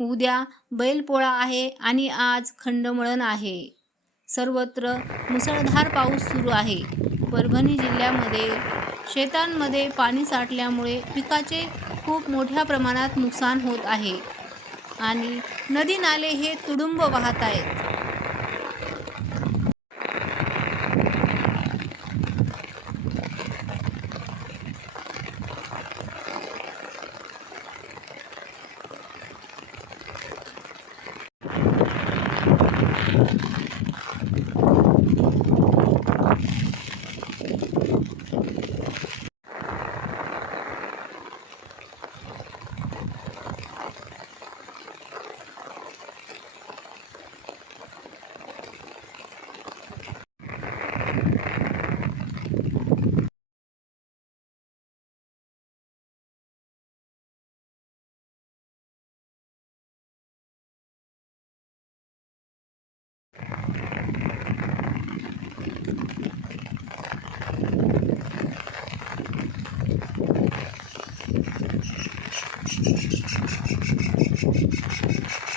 उद्या बैलपोळा आहे आणि आज खंडमळण आहे. सर्वत्र मुसळधार पाऊस सुरू आहे. परभणी जिल्ह्यामध्ये शेतांमध्ये पाणी साठल्यामुळे पिकाचे खूप मोठ्या प्रमाणात नुकसान होत आहे. आणि नदी नाले हे तुडुंब वाहत आहेत. Thank you.